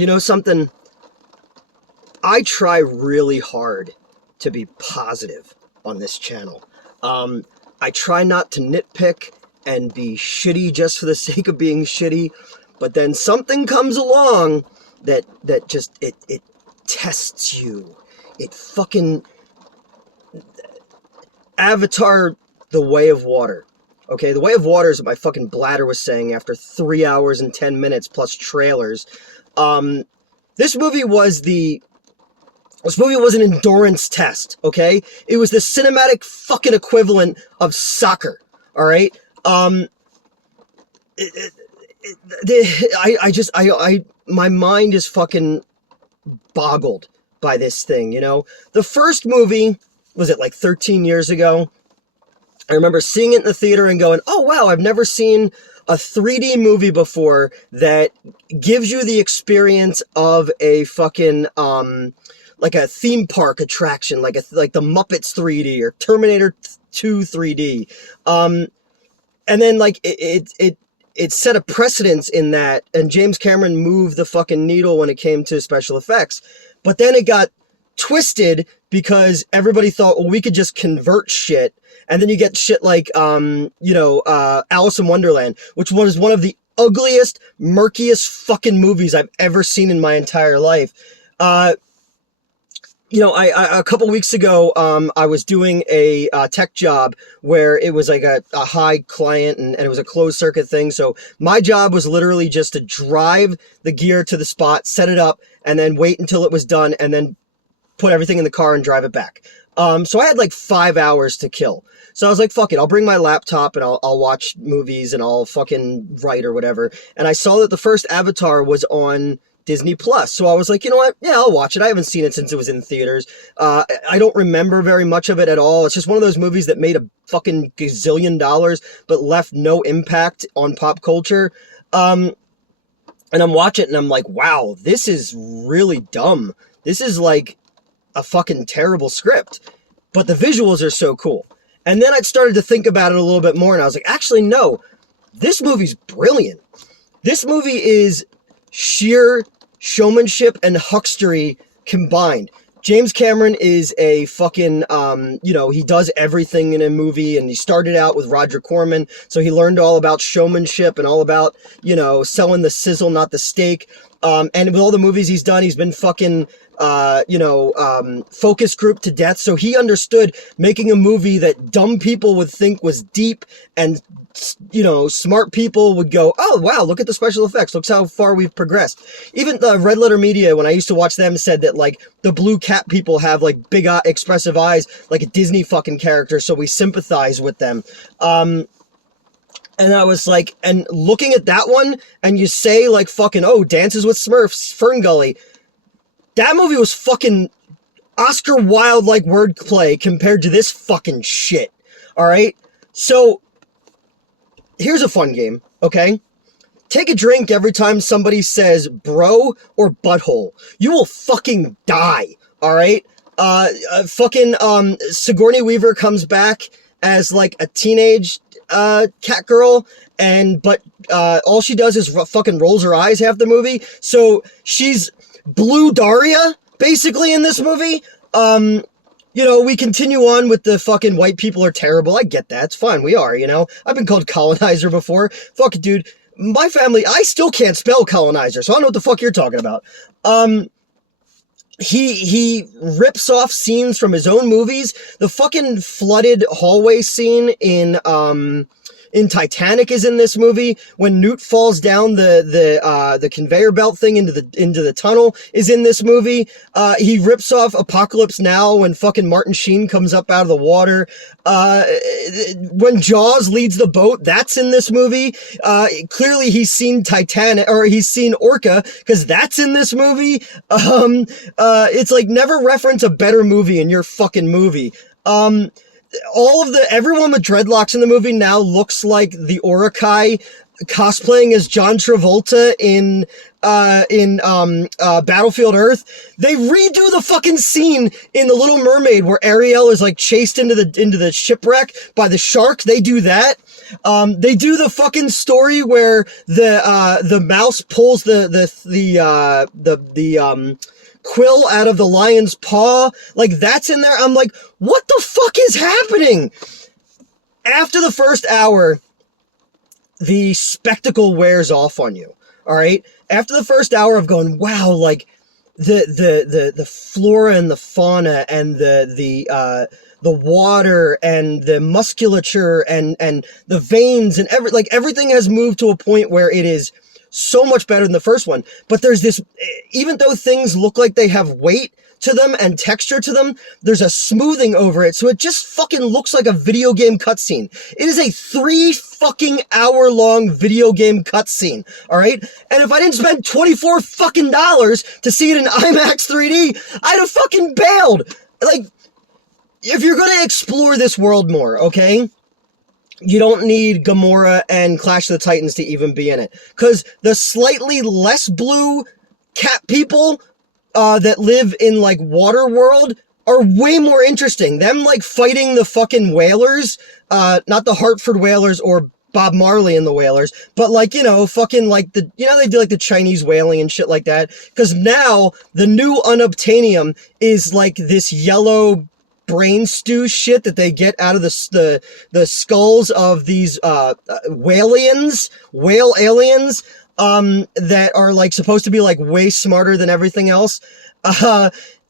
You know something? I try really hard to be positive on this channel. I try not to nitpick and be shitty just for the sake of being shitty, but then something comes along that just it tests you. It fucking Avatar: The Way of Water. Okay, The Way of Water is what my fucking bladder was saying after 3 hours and 10 minutes plus trailers. This movie was an endurance test, okay? It was the cinematic fucking equivalent of soccer, all right? My mind is fucking boggled by this thing, you know? The first movie, was it like 13 years ago? I remember seeing it in the theater and going, oh wow, I've never seen a 3D movie before that gives you the experience of a fucking, like a theme park attraction, like the Muppets 3D or Terminator 2 3D. And then like it set a precedence in that, and James Cameron moved the fucking needle when it came to special effects. But then it got twisted because everybody thought, well, we could just convert shit. And then you get shit like, Alice in Wonderland, which was one of the ugliest, murkiest fucking movies I've ever seen in my entire life. A couple weeks ago, I was doing a tech job where it was like a high client and it was a closed circuit thing. So my job was literally just to drive the gear to the spot, set it up, and then wait until it was done and then put everything in the car and drive it back. So I had like 5 hours to kill. So I was like, fuck it, I'll bring my laptop and I'll watch movies and I'll fucking write or whatever. And I saw that the first Avatar was on Disney Plus. So I was like, you know what? Yeah, I'll watch it. I haven't seen it since it was in theaters. I don't remember very much of it at all. It's just one of those movies that made a fucking gazillion dollars, but left no impact on pop culture. And I'm watching it and I'm like, wow, this is really dumb. This is like a fucking terrible script, but the visuals are so cool. And then I started to think about it a little bit more and I was like, actually, no, this movie's brilliant. This movie is sheer showmanship and huckstery combined. James Cameron is a fucking, he does everything in a movie, and he started out with Roger Corman, so he learned all about showmanship and all about, selling the sizzle, not the steak. And with all the movies he's done, he's been fucking, focus group to death. So he understood making a movie that dumb people would think was deep and, smart people would go, oh, wow, look at the special effects. Look how far we've progressed. Even the Red Letter Media, when I used to watch them, said that, like, the blue cat people have, like, big, expressive eyes, like a Disney fucking character, so we sympathize with them. And I was like, and looking at that one, and you say, like, fucking, oh, Dances with Smurfs, Fern Gully. That movie was fucking Oscar Wilde-like wordplay compared to this fucking shit. Alright? So, here's a fun game, okay? Take a drink every time somebody says bro or butthole. You will fucking die, alright? Sigourney Weaver comes back as, like, a teenage cat girl, but all she does is fucking rolls her eyes half the movie. So she's Blue Daria, basically, in this movie. We continue on with the fucking white people are terrible. I get that. It's fine. We are, I've been called colonizer before. Fuck it, dude. My family, I still can't spell colonizer, so I don't know what the fuck you're talking about. He rips off scenes from his own movies. The fucking flooded hallway scene in Titanic is in this movie. When Newt falls down the conveyor belt thing into the tunnel is in this movie. He rips off Apocalypse Now when fucking Martin Sheen comes up out of the water. When Jaws leads the boat, that's in this movie. Clearly he's seen Titanic, or he's seen Orca, because that's in this movie. It's like, never reference a better movie in your fucking movie. Everyone with dreadlocks in the movie now looks like the Urukai cosplaying as John Travolta in Battlefield Earth. They redo the fucking scene in The Little Mermaid where Ariel is like chased into the shipwreck by the shark. They do that. They do the fucking story where the mouse pulls the quill out of the lion's paw. Like, that's in there. I'm like, what the fuck is happening? After the first hour, the spectacle wears off on you. All right. After the first hour of going, wow, like the flora and the fauna and the water and the musculature and the veins and everything has moved to a point where it is so much better than the first one. But there's this, even though things look like they have weight to them and texture to them, there's a smoothing over it, so it just fucking looks like a video game cutscene. It is a 3 fucking hour long video game cutscene, alright? And if I didn't spend $24 fucking to see it in IMAX 3D, I'd have fucking bailed! Like, if you're gonna explore this world more, okay? You don't need Gamora and Clash of the Titans to even be in it. Because the slightly less blue cat people that live in, like, Waterworld are way more interesting. Them, like, fighting the fucking whalers, not the Hartford Whalers or Bob Marley and the Whalers, but, like, you know, fucking, like, they do, like, the Chinese whaling and shit like that. Because now, the new unobtainium is, like, this yellow brain stew shit that they get out of the skulls of these whale aliens that are like supposed to be like way smarter than everything else,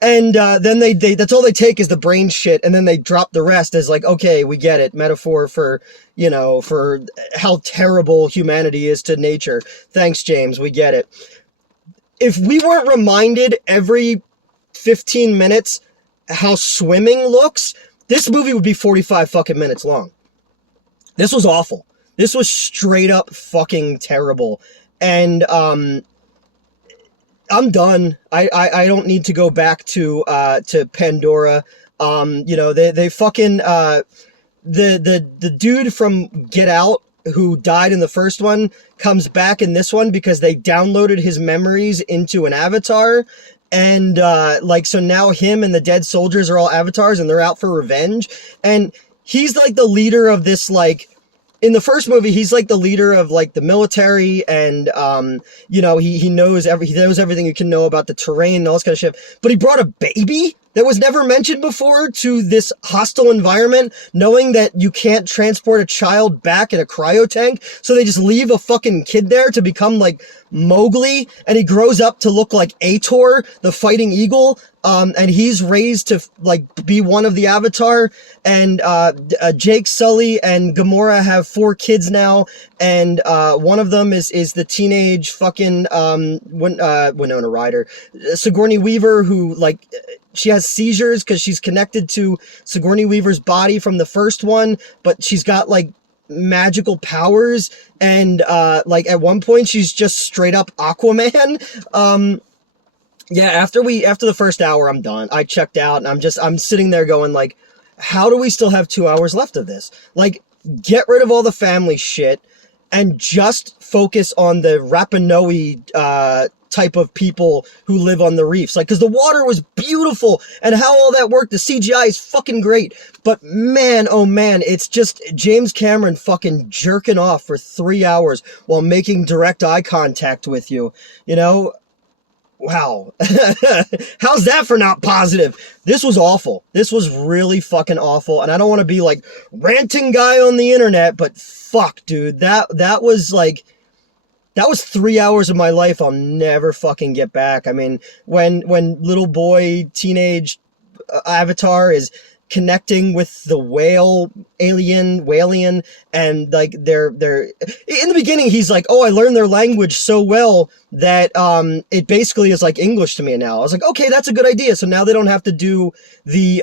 and then they that's all they take is the brain shit, and then they drop the rest as like, okay, we get it, metaphor for, you know, for how terrible humanity is to nature. Thanks, James, we get it. If we weren't reminded every 15 minutes how swimming looks, this movie would be 45 fucking minutes long. This was awful. This was straight up fucking terrible. And I'm done. I don't need to go back to Pandora. You know, they fucking the dude from Get Out who died in the first one comes back in this one because they downloaded his memories into an avatar. And, like, so now him and the dead soldiers are all avatars and they're out for revenge. And he's like the leader of this, like, in the first movie, he's like the leader of like the military, and you know, he knows everything you can know about the terrain and all this kind of shit. But he brought a baby that was never mentioned before to this hostile environment, knowing that you can't transport a child back in a cryo tank, so they just leave a fucking kid there to become like Mowgli, and he grows up to look like Ator, the fighting eagle. And he's raised to like be one of the Avatar, and Jake Sully and Gamora have 4 kids now, and one of them is the teenage fucking Winona Ryder, Sigourney Weaver, who like she has seizures because she's connected to Sigourney Weaver's body from the first one, but she's got like magical powers, and like at one point she's just straight up Aquaman. Yeah, after the first hour, I'm done. I checked out, and I'm sitting there going like, how do we still have 2 hours left of this? Like, get rid of all the family shit and just focus on the Rapanui type of people who live on the reefs. Like, because the water was beautiful, and how all that worked, the CGI is fucking great. But man, oh man, it's just James Cameron fucking jerking off for 3 hours while making direct eye contact with you, you know? Wow. How's that for not positive? This was awful. This was really fucking awful. And I don't want to be like ranting guy on the internet, but fuck, dude. That was like, that was 3 hours of my life I'll never fucking get back. I mean, when little boy, teenage Avatar is connecting with the whalian, and like they're in the beginning he's like, oh, I learned their language so well that it basically is like English to me now. I was like, okay, that's a good idea, so now they don't have to do the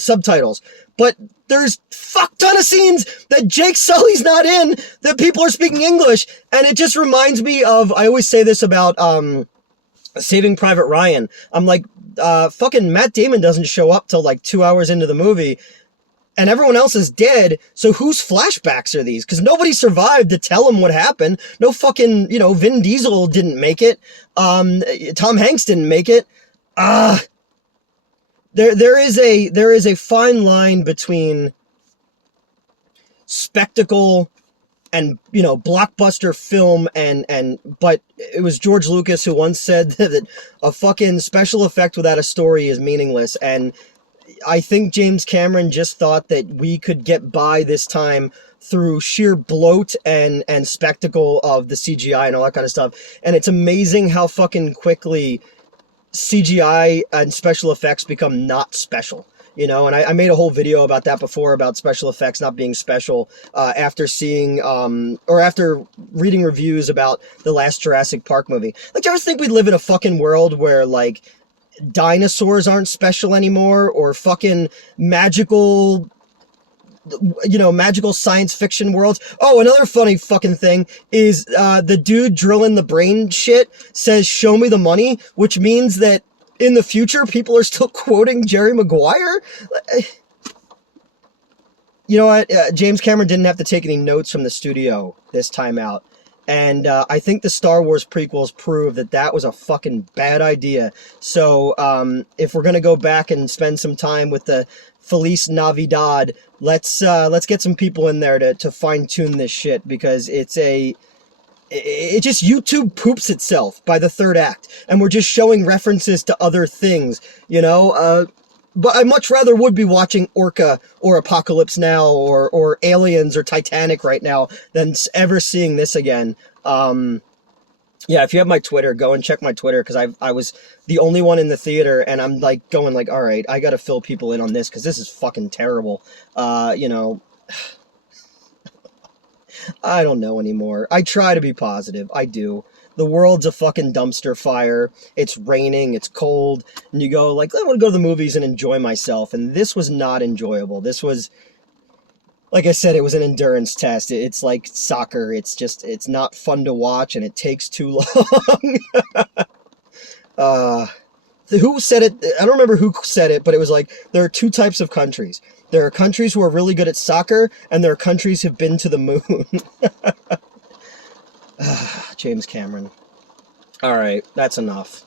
subtitles. But there's fuck ton of scenes that Jake Sully's not in that people are speaking English, and it just reminds me of, I always say this about Saving Private Ryan. I'm like, fucking Matt Damon doesn't show up till like 2 hours into the movie, and everyone else is dead, so whose flashbacks are these? Because nobody survived to tell him what happened. No fucking, you know, Vin Diesel didn't make it. Tom Hanks didn't make it. There is a fine line between spectacle and, you know, blockbuster film, but it was George Lucas who once said that a fucking special effect without a story is meaningless, and I think James Cameron just thought that we could get by this time through sheer bloat and spectacle of the CGI and all that kind of stuff. And it's amazing how fucking quickly CGI and special effects become not special. You know, and I made a whole video about that before, about special effects not being special, after seeing, or after reading reviews about the last Jurassic Park movie. Like, do you ever think we'd live in a fucking world where, like, dinosaurs aren't special anymore, or fucking magical, you know, magical science fiction worlds? Oh, another funny fucking thing is the dude drilling the brain shit says, "Show me the money," which means that in the future people are still quoting Jerry Maguire. You know what? James Cameron didn't have to take any notes from the studio this time out. And I think the Star Wars prequels prove that that was a fucking bad idea. So if we're going to go back and spend some time with the Feliz Navidad, let's get some people in there to fine-tune this shit, because it just YouTube poops itself by the third act, and we're just showing references to other things, you know? But I much rather would be watching Orca or Apocalypse Now or Aliens or Titanic right now than ever seeing this again. Yeah, if you have my Twitter, go and check my Twitter, because I was the only one in the theater, and I'm like going like, all right, I gotta fill people in on this, because this is fucking terrible. You know, I don't know anymore. I try to be positive. I do. The world's a fucking dumpster fire. It's raining, it's cold, and you go like, I want to go to the movies and enjoy myself. And this was not enjoyable. This was, like I said, it was an endurance test. It's like soccer. It's not fun to watch, and it takes too long. Who said it? I don't remember who said it, but it was like, there are two types of countries. There are countries who are really good at soccer, and there are countries who've been to the moon. James Cameron. All right, that's enough.